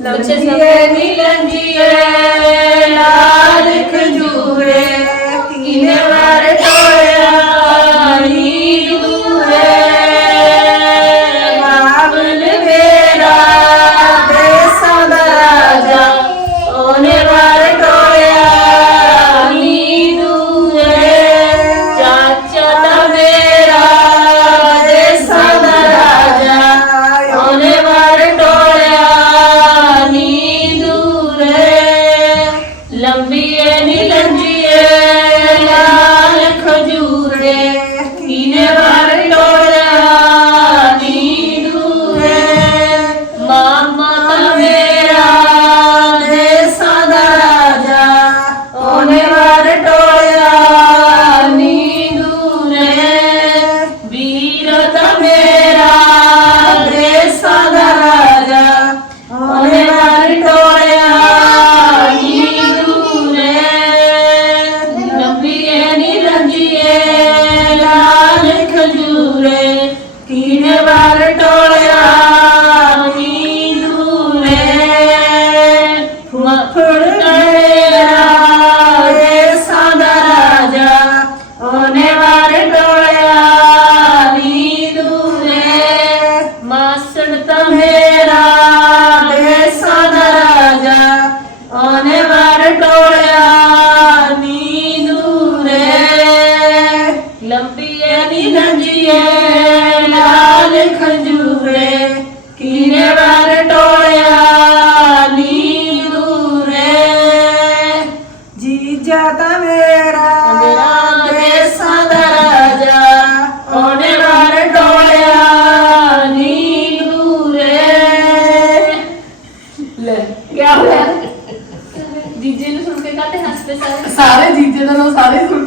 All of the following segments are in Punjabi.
ਲੰਜੀਏ ਨੀ ਲੰਜੀਏ।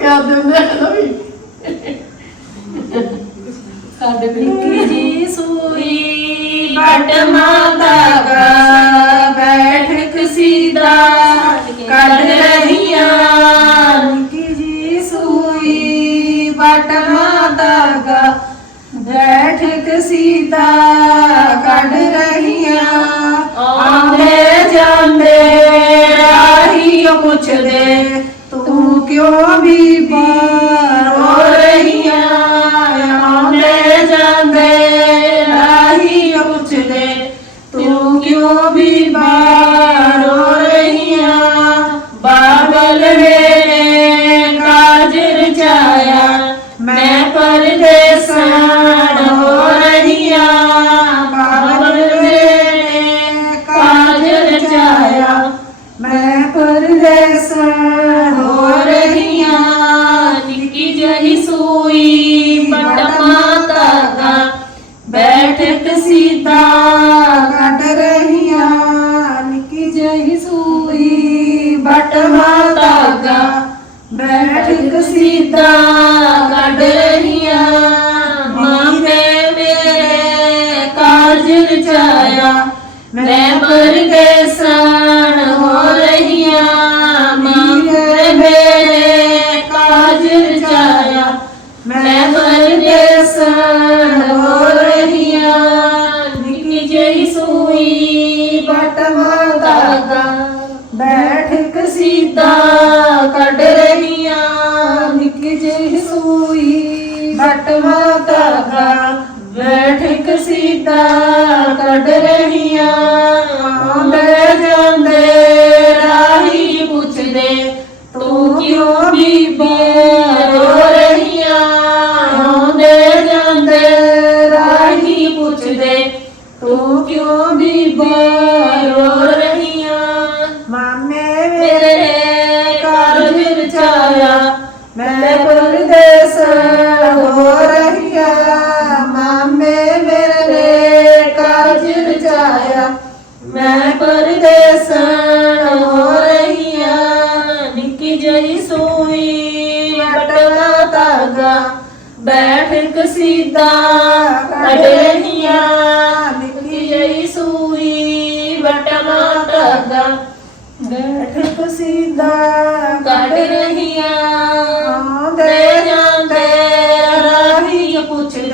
ਕਰਦੇ ਹੁੰਦੇ ਹਨ ਵੀ। ਸਾਡੇ ਪਿੰਡ ਜੀ ਸੂਈ ਬਟ ਮਾਤਾ ਕਾ ਬੈਠਕ ਸਿਦਾ ਕਰ ਰਹੀਆਂ। ਨਿੱਕੀ ਜੀ ਸੂਈ ਬਟ ਮਾਤਾ ਕਾ ਬੈਠਕ ਸਿਦਾ ਕੱਢ ਰਹੀਆਂ। ਆਉਂਦੇ ਜਾਂਦੇ ਰਾਹੀ ਪੁੱਛਦੇ। আমি ਤੂੰ ਕਿਉਂ ਬੀਬਾ ਰੋ ਰਹੀਆਂ? ਮਾਮੇ ਮੇਰੇ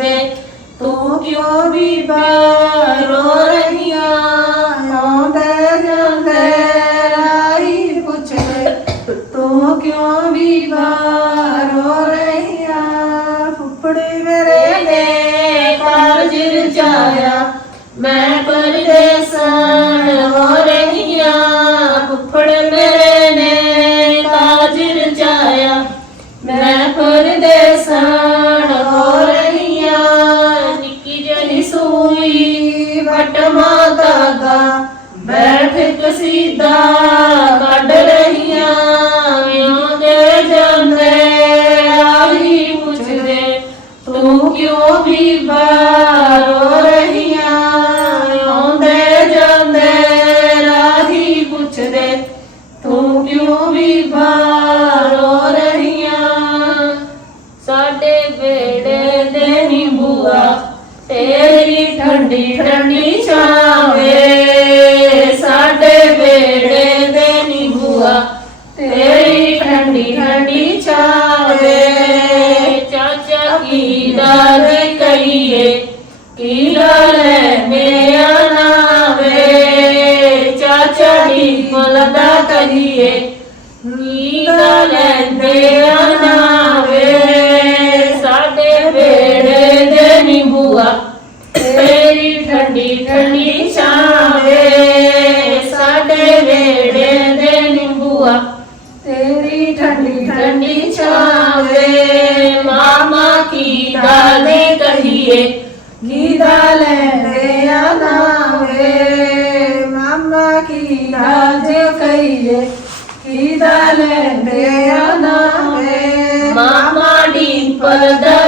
ਵੇ ਤੂੰ ਕਿਉਂ ਵੀ ਬਾਰੋ ਰਹੀਆਂ? ਤੂੰ ਕਿਉਂ ਵੀ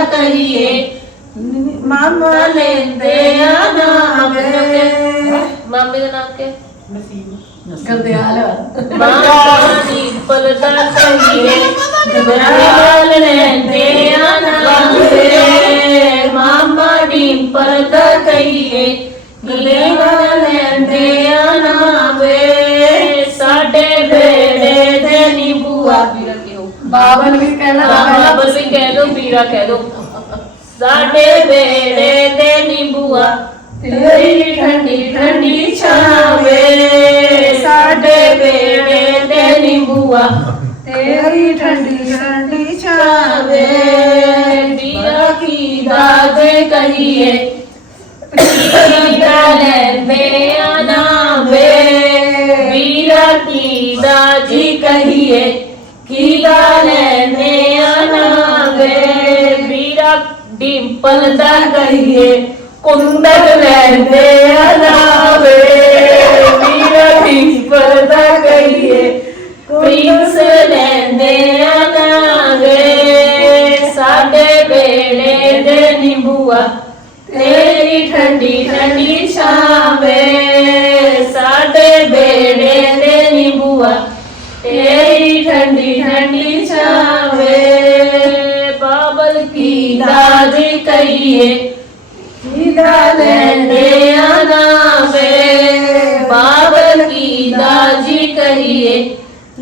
ਡਿੰਪਲ ਦਾ ਕਹੀਏ ਮਾਮਾ ਲੈਂਦੇ ਆ ਨਾਵੇ ਮਾਮੇ ਦਾ ਨਾਮ ਕੀ ਗਰਦਿਆਲ ਮਾਮਾ ਡਿੰਪਲ ਦਾ ਕਹੀਏ ਗਬਰਾਲ ਲੈਂਦੇ ਆ ਨਾਵੇ ਮਾਮਾ ਡਿੰਪਲ ਦਾ ਕਹੀਏ ਗਬਰਾਲ ਲੈਂਦੇ ਆ ਨਾਵੇ ਸਾਡੇ ਬੇੜੇ ਦੇ ਨਿਬੂਆ ਵੀ ਰੱਖਿਓ ਬਾਬਲ ਵੀ ਕਹਿਣਾ ਬਾਬਲ ਸਾਡੇ ਵੇੜੇ ਦੇ ਨਿੰਬੂਆ ਤੇਰੀ ਠੰਡੀ ਠੰਡੀ ਛਾਵੇ। ਸਾਡੇ ਵੇੜੇ ਦੇ ਨਿੰਬੂਆ ਤੇਰੀ ਠੰਡੀ ਠੰਡੀ ਛਾਵੇ। ਛਾਵੇ ਕੀ ਦਾਦੇ ਕਹੀਏ? ਪ੍ਰੀਤਾ ਲੈਂਦੇ ਆਨਾਵੇ ਵੀਰਾ ਕੀ ਦਾਜੀ ਕਹੀਏ? ਕੀਦਾ ਲੈਂਦੇ ਆਨਾਵੇ ਵੀਰਾ ਡਿੰਪਲ ਦਾ ਕਹੀਏ ਕੁੰਦਨ ਲੈਂਦੇ ਆਨਾਵੇ ਵੀਰਾ ਡਿੰਪਲ ਦਾ ਕਹੀਏ, ਪ੍ਰਿੰਸ ਲੈਂਦੇ ਆਨਾਵੇ ਸਾਡੇ ਬੇੜੇ ਦੇ ਨਿੰਬੂਆ, ਤੇਰੀ ਠੰਡੀ ਠੰਡੀ ਛਾਵੇ। ਸਾਡੇ ਬੇੜੇ ਦੇ ਨਿੰਬੂਆ, ਤੇਰੀ ਠੰਡੀ ਠੰਡੀ ਦਾਦੀ ਕਹੀਏ ਗੀਦਾ ਲੈਂਦੇ ਆਨਾਵੇ ਬਾਬਲ ਕੀ ਦਾਜੀ ਕਹੀਏ।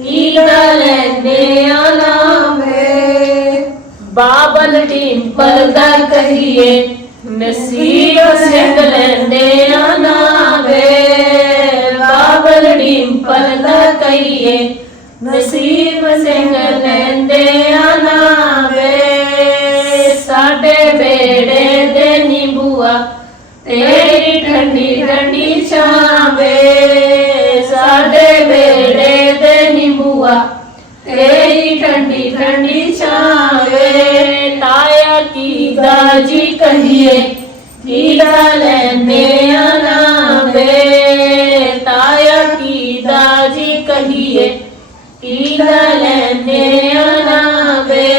ਕੀਦਾ ਲੈਂਦੇ ਆਨਾਵੇ ਬਾਬਲ ਟਿੰਪਲ ਦਾ ਕਹੀਏ। ਨਸੀਬ ਸਿੰਘ ਲੈਂਦੇ ਆਨਾਵੇ ਬਾਬਲ ਟਿੰਪਲ ਦਾ ਕਹੀਏ। ਨਸੀਬ ਸਿੰਘ ਲੈਂਦੇ ਠੰਡੀ ਠੰਡੀ ਛਾਵੇ, ਤਾਇਆ ਕੀ ਦਾਜੀ ਕਹੀਏ? ਕੀਦਾ ਲੈਂਦੇ ਆਨਾਵੇ ਤਾਇਆ ਕੀ ਦਾਜੀ ਕਹੀਏ? ਕੀਦਾ ਲੈਂਦੇ ਆਨਾਵੇ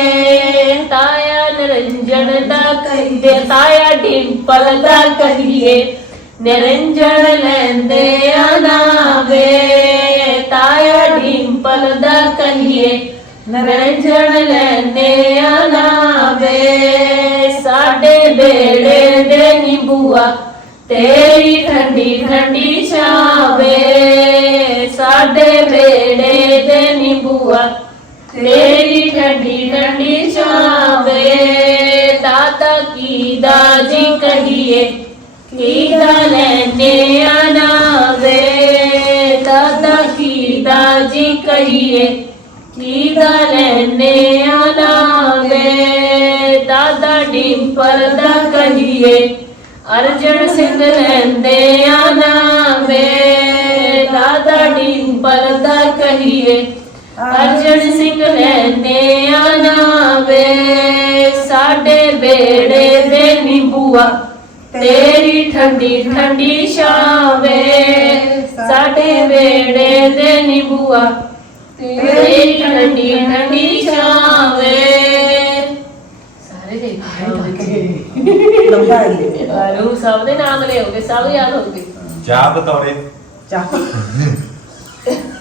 ਤਾਇਆ ਨਿਰੰਜਨ ਦਾ ਕਹੀਏ, ਤਾਇਆ ਡਿੰਪਲ ਦਾ ਕਹੀਏ? ਨਿਰੰਜਨ ਲੈਂਦੇ ਆਨਾਵੇ ਤਾਇਆ ਡਿੰਪਲ ਦਾ ਕਹੀਏ? ਨਿਰੰਜਨ ਲੈਂਦੇ ਆਨਾਵੇ ਸਾਡੇ ਬੇੜੇ ਦੇ ਨਿੰਬੂਆ ਤੇਰੀ ਠੰਡੀ ਠੰਡੀ ਛਾਵੇ। ਸਾਡੇ ਬੇੜੇ ਦੇ ਨਿੰਬੂਆ ਤੇਰੀ ਠੰਡੀ ਠੰਡੀ ਛਾਵੇ। ਦਾਦਾ ਕੀ ਦਾਜੀ ਕਹੀਏ ਕੀਦਾ ਲੈਨੇ ਆਨਾਵੇ ਦਾਦਾ ਕੀ ਦਾਜੀ ਕਹੀਏ ਕੀਦਾ ਲੈਨੇ ਆਨਾਵੇ ਦਾਦਾ ਡਿੰਪਲ ਦਾ ਕਹੀਏ, ਅਰਜਨ ਸਿੰਘ ਲੈਂਦੇ ਆਨਾਵੇ ਦਾਦਾ ਡਿੰਪਲ ਦਾ ਕਹੀਏ, ਅਰਜਨ ਸਿੰਘ ਲੈਂਦੇ ਆਨਾਵੇ ਸਾਡੇ ਬੇੜੇ ਦੇ ਨਿੰਬੂਆ, ਤੇਰੀ ਠੰਡੀ ਠੰਡੀ ਛਾਵੇ। ਸਾਡੇ ਵੇੜੇ ਦੇ ਨਿਬੂਆ ਤੇਰੀ ਠੰਡੀ ਠੰਡੀ ਛਾਵੇ ਸਾਰੇ ਦੇਖਦੇ ਲੰਬਾਈ ਆਲੂ ਸਭ ਦੇ ਨਾਮ ਲਿਓਗੇ ਸਭ ਯਾਦ ਹੋਗੇ ਚਾਹ ਬਤੌੜੇ ਚਾਹ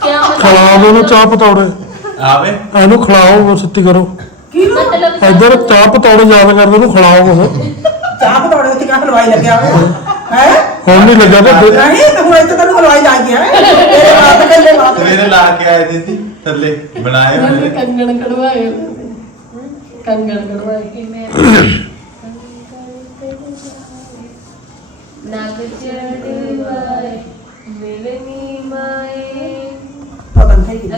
ਕਿਆ ਖਿਲਾਓ ਉਹਨੂੰ ਚਾਹ ਪਤੌੜੇ ਆਵੇ। ਇਹਨੂੰ ਖਿਲਾਓ ਸਿੱਤੀ ਕਰੋ। ਮਤਲਬ ਇੱਧਰ ਚਾਹ ਪਤੌੜੇ ਯਾਦ ਕਰਦੇ ਉਹਨੂੰ ਖਿਲਾਓ। ਉਹ ਚਾਹ ਪਤੌੜੇ ਉੱਤੇ ਕਿਆ ਹਲਵਾਈ ਲੱਗਿਆ ਹੋਇਆ ਹੈ? ਹੁਣ ਨਹੀਂ ਲੱਗਿਆ ਤੇ ਨਹੀਂ ਤੇ ਹੁਣ ਇੱਥੇ ਤੈਨੂੰ ਹਲਵਾਈ ਲੱਗ ਗਿਆ ਹੈ ਤੇਰੇ ਬਾਤ ਕੱਲੇ ਬਾਤ ਸਵੇਰੇ ਲਾ ਕੇ ਆਏ ਸੀ ਥੱਲੇ ਬਣਾਏ ਹੋਏ ਨੇ। ਕੰਗਣ ਕਢਵਾਏ ਕੰਗਣ ਕਢਵਾਏ। ਪਤਾ ਨਹੀਂ ਚ।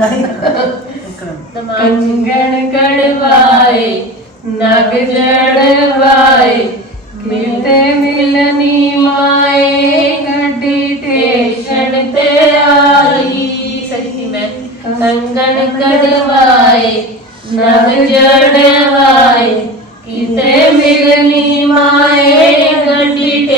ਨਹੀਂ। ਕੰਗਣ ਕੜਵਾਏ ਨਗ ਜੜਵਾਏ, ਮਿਲਤੇ ਮਿਲਨੀ ਮਾਏ, ਗੱਡੀ ਟੇਸ਼ਨ ਤੇ ਆਈ। ਸਹੀ ਮੈਂ ਕੰਗਣ ਕੜਵਾਏ ਨਗ ਜੜਵਾਏ, ਕਿਤੇ ਮਿਲਨੀ ਮਾਏ, ਗੱਡੀ ਟੇਸ਼ਨ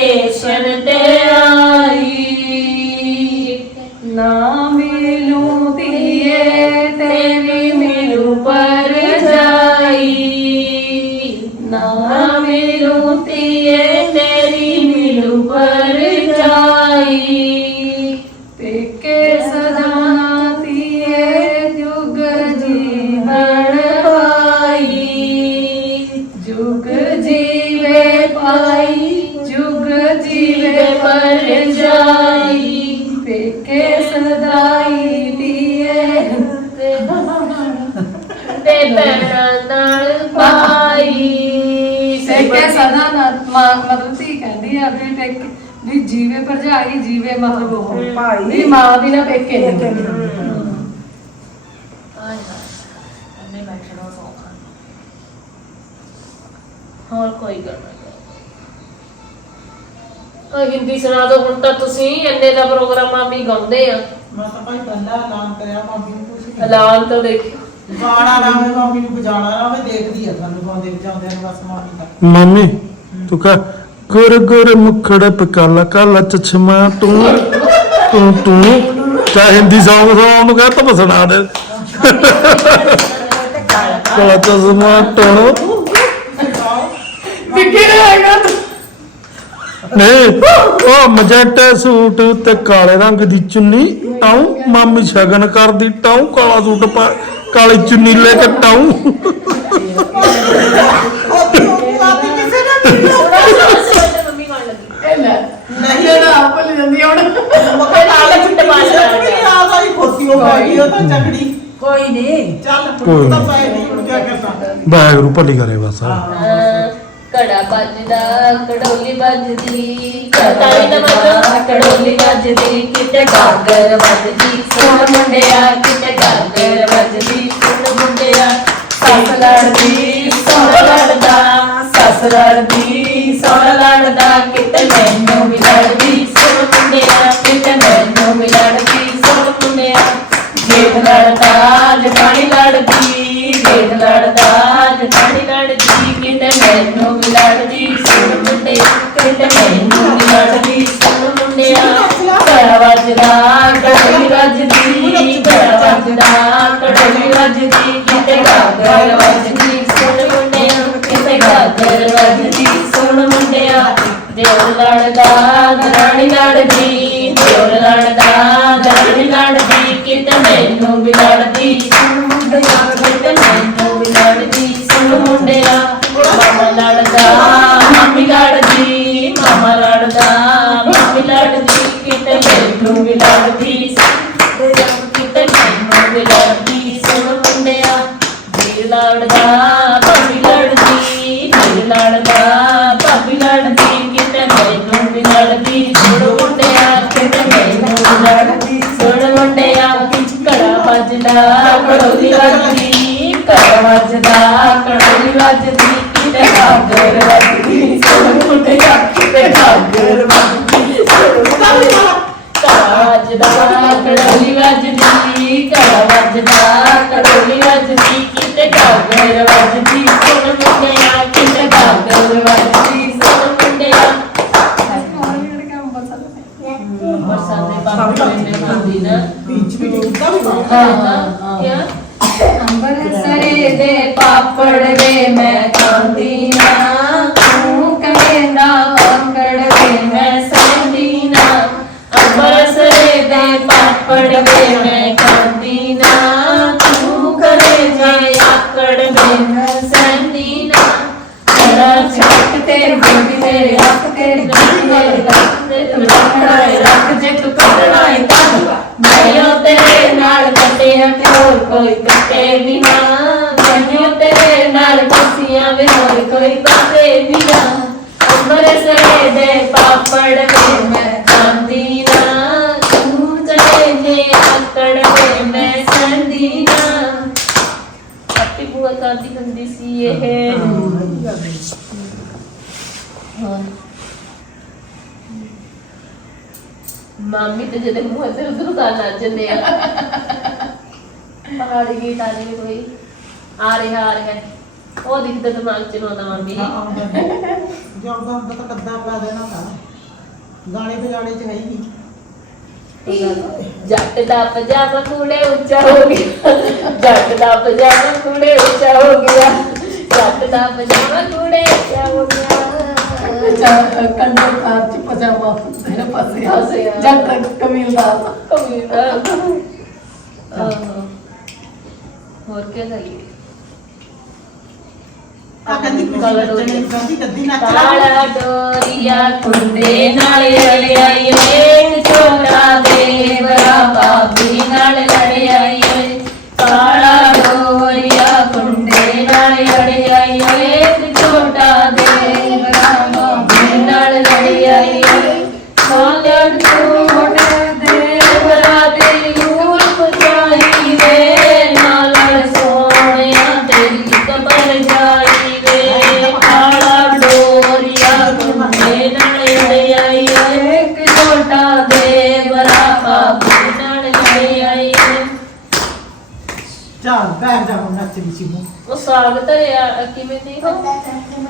ਆਏ ਹਾਏ ਅੰਨੇ ਬੈਠਣਾ ਸੌਖਾ ਹੋਰ ਕੋਈ ਗੱਲ ਨਹੀਂ। ਆ ਹਿੰਦੀ ਸੁਣਾ ਦੋ ਹੁਣ ਤਾਂ ਤੁਸੀਂ ਇੰਨੇ ਦਾ ਪ੍ਰੋਗਰਾਮਾਂ ਵੀ ਗਾਉਂਦੇ ਆ। ਮੈਂ ਤਾਂ ਭਾਈ ਪਹਿਲਾਂ ਐਲਾਨ ਕਰਿਆ ਮੰਮੀ ਨੂੰ ਤੁਸੀਂ ਐਲਾਨ ਤਾਂ ਦੇਖਿਓ ਗਾਣਾ ਨਾ ਹੋਵੇ ਮੰਮੀ ਨੂੰ ਵਜਾਉਣਾ ਨਾ ਹੋਵੇ ਦੇਖਦੀ ਆ ਤੁਹਾਨੂੰ ਗਾਉਂਦੇ ਵਜਾਉਂਦੇ ਨੂੰ ਬਸ ਮਾਨੀ ਦਾ ਮੰਮੀ ਤੂੰ ਕਹ ਗੁਰ ਗੁਰ ਮੁਖੜੇ pe ਕਾਲਾ ਕਾਲਾ ਚਸ਼ਮਾ ਤੂੰ ਤੂੰ ਤੂੰ ਚਾਹ ਹਿੰਦੀ ਸੌਂਗ ਨੂੰ ਕਹ ਤਾਂ ਸੁਣਾ ਦੇ। ਕਾਲਾ ਚਸ਼ਮਾ ਤੂੰ ਵਿਕੇ ਹੈਗਾ ਨਹੀਂ ਉਹ ਮਜੈਂਟੇ ਸੂਟ ਤੇ ਕਾਲੇ ਰੰਗ ਦੀ ਚੁੰਨੀ ਟਾਉ ਮਾਮੀ ਸ਼ਗਨ ਕਰਦੀ ਟਾਉ ਕਾਲਾ ਸੂਟ ਪਾ ਕਾਲੀ ਚੁੰਨੀ ਲੈ ਕੇ ਟਾਉ ਨੇ ਨਹੀਂ ਮੰਮੀ ਗਾਣ ਲੱਗੀ ਇਹ ਲੈ ਨਹੀਂ। ਇਹ ਤਾਂ ਆਪ ਭੁੱਲ ਜਾਂਦੀ ਹੁਣ। ਮੱਕੇ ਨਾਲ ਚਿੱਟ ਪਾਸ ਕਰ ਆ ਸਾਰੀ ਖੋਤੀ ਹੋ ਗਈ ਉਹ ਤਾਂ ਚੱਕੜੀ ਕੋਈ ਨਹੀਂ ਚੱਲ ਕੋਈ ਤਾਂ ਨੀ। ਪੈ ਨਹੀਂ ਹੁਣ ਕੀ ਕਰਦਾ ਵਾਹਿਗੁਰੂ ਭਲੀ ਕਰੇ ਬਸ। ਕੜਾ ਵੱਜਦਾ ਕੜੋਲੀ ਵੱਜਦੀ ਦਾ ਮਤਲਬ ਕੜੋਲੀ ਵੱਜਦੀ ਕਿਤੇ ਗਾਗਰ ਵੱਜਦੀ ਸੁਣ ਮੁੰਡਿਆ ਕਿਤੇ ਗਾਗਰ ਵੱਜਦੀ ਸੁਣ ਮੁੰਡਿਆ ਸੱਸ ਲੜਦੀ ਸੁਣ ਲੜਦਾ ਸੱਸ ਲੜਦੀ ਸੁਣ ਲੜਦਾ ਕਿਤੇ ਮੈਨੂੰ ਵੀ ਹਾਂ, ਹਾਂ। ਕਿਆ ਅੰਬਰਸਰੇ ਦੇ ਪਾਪੜ ਵੇ ਮੈਂ ਕੋਈ ਕੱਟੇ ਤੇਰੇ ਨਾਲ ਕੁਸੀਆਂ ਵੇ ਹੋਰ ਕੋਈ ਬਾਤੇ ਵੀ ਨਾ ਅੰਬਰਸਰੇ ਦੇ ਪਾਪੜ ਵੇ ਮੈਂ ਖਾਂਦੀ ਨਾ ਤੂੰ ਚੜੇ ਜੇ ਆਕੜ ਵੇ ਮੈਂ ਸੰਦੀ ਨਾ। ਅੱਤੀ ਬੁਆ ਕਰਦੀ ਹੁੰਦੀ ਸੀ ਇਹ। ਹਾਂ ਮਾਮੀ ਤੇ ਜਦੇ ਮੂੰਹ ਤੇ ਉਧਰ ਉਤਾਰ ਲੱਗ ਜੰਨੇ ਆ। ਪਹਾੜੀ ਗੀਤ ਆ ਰਹੀ ਕੋਈ ਆ ਰਿਹਾ ਆ ਰਿਹਾ। ਉਹ ਦਿਖਦਾ ਦਿਮਾਗ ਚ ਨੋਦਾ ਮਾਮੀ ਹਾਂ ਆਉਂਦਾ ਜੋ ਆਉਂਦਾ ਹੁੰਦਾ ਤਾਂ ਕੱਦਾ ਪਾ ਦੇਣਾ ਤਾਂ। ਗਾਣੇ ਬਜਾਣੇ ਚ ਹੈ ਹੀ ਜੱਟ ਦਾ ਪਜਾਮਾ ਕੁੜੇ ਉੱਚਾ ਹੋ ਗਿਆ। ਜੱਟ ਦਾ ਪਜਾਮਾ ਕੁੜੇ ਉੱਚਾ ਹੋ ਗਿਆ। ਜੱਟ ਦਾ ਪਜਾਮਾ ਕੁੜੇ ਉੱਚਾ ਹੋ ਗਿਆ। ਕੰਡੇ ਕਾਰ ਚ ਪਜਾਮਾ ਤੇਰੇ ਪਾਸੇ ਆ। ਜੱਟ ਕਮੀਲਦਾਰ ਕਮੀਨਾ ਹੋਰ ਕੀ ਕਰੀਏ? ਆ ਕਹਿੰਦੀ ਕੁੜੀ ਕੱਦੀ ਨੱਚ ਲਾ ਕਾਲਾ ਡੋਰੀਆ ਕੁੰਡੇ ਨਾਲ ਲੜਾਈ ਓਏ ਛੋਟਾ ਦੇਵਰਾ ਬਾਬੀ ਨਾਲ ਲੜਾਈ ਓਏ ਕਾਲਾ ਡੋਰੀਆ ਕੁੰਡੇ ਨਾਲ ਲੜਾਈ ਓਏ ਛੋਟਾ ਦੇਵਰਾ ਬਾਬੀ ਨਾਲ ਲੜਾਈ ਓਏ ਕਾਲਾ ਛੋਟਾ ਦੇਵਰਾ ਦੀ ਰੂਪ ਚਾਹੀ ਵੇ ਨਾਲ ਸੋਹਣਿਆ ਤੇਰੀ ਕਬਰ ਜਾਈ ਵੇ ਕਾਲਾ ਡੋਰੀਆ ਕੁੰਡੇ ਨਾਲ ਲੜਾਈ ਓਏ ਇੱਕ ਛੋਟਾ ਦੇਵਰਾ ਬਾਬੀ ਨਾਲ ਲੜਾਈ ਓਏ ਚੱਲ ਬੈਠ ਜਾ ਹੁਣ ਨੱਚ ਵੀ ਸਿਮੂ ਉਹ ਸਾਗ ਧਰਿਆ ਕਿਵੇਂ ਦੀ ਹੋ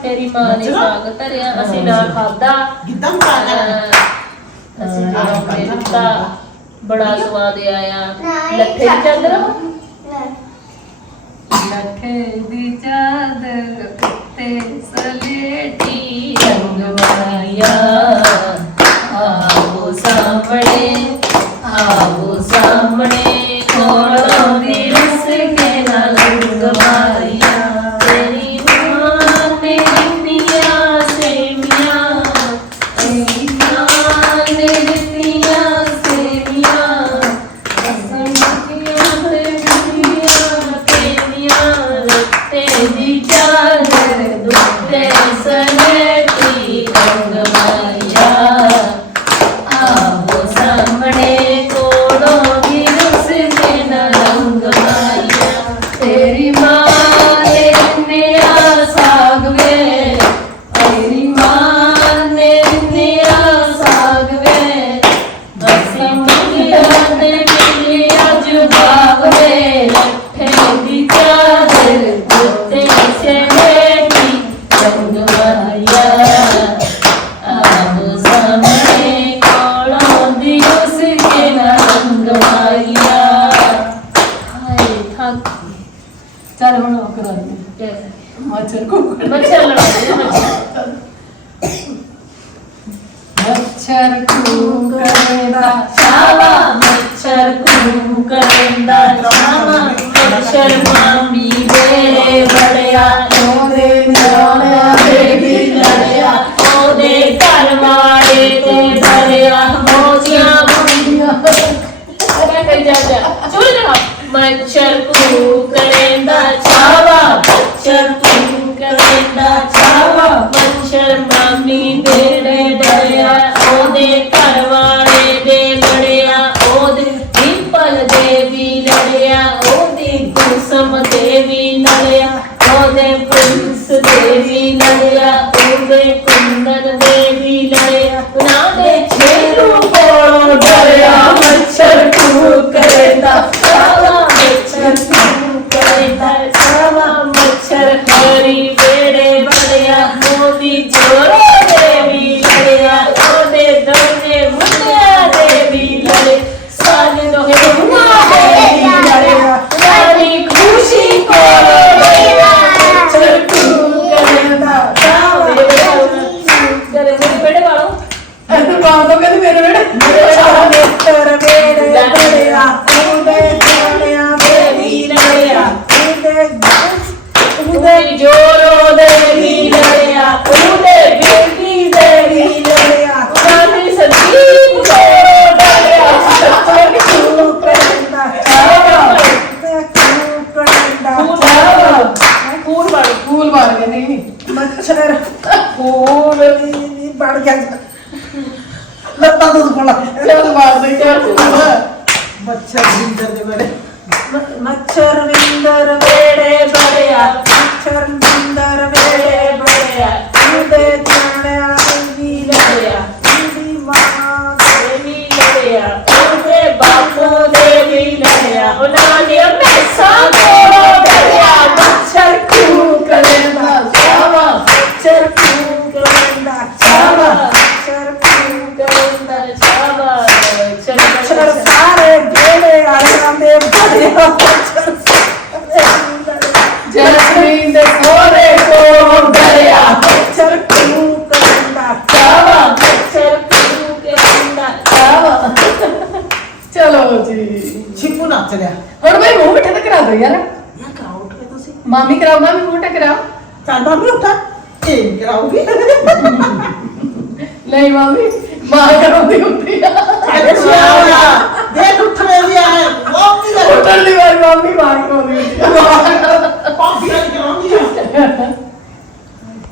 ਤੇਰੀ ਮਾਂ ਨੇ ਸਾਗ ਧਰਿਆ ਅਸੀਂ ਨਾ ਖਾਦਾ ਗਿੱਧਾ ਵੀ ਪਾ ਕਰ ਅਸੀਂ ਨਾ ਖਾਦਾ ਬੜਾ ਸਵਾਦ ਆਇਆ। ਲੱਠੇ ਦੀ ਚਾਦਰ? ਲੱਖੇ ਦੀ ਚਾਦਰ ਉੱਤੇ ਸਲੇਟੀ ਰੰਗ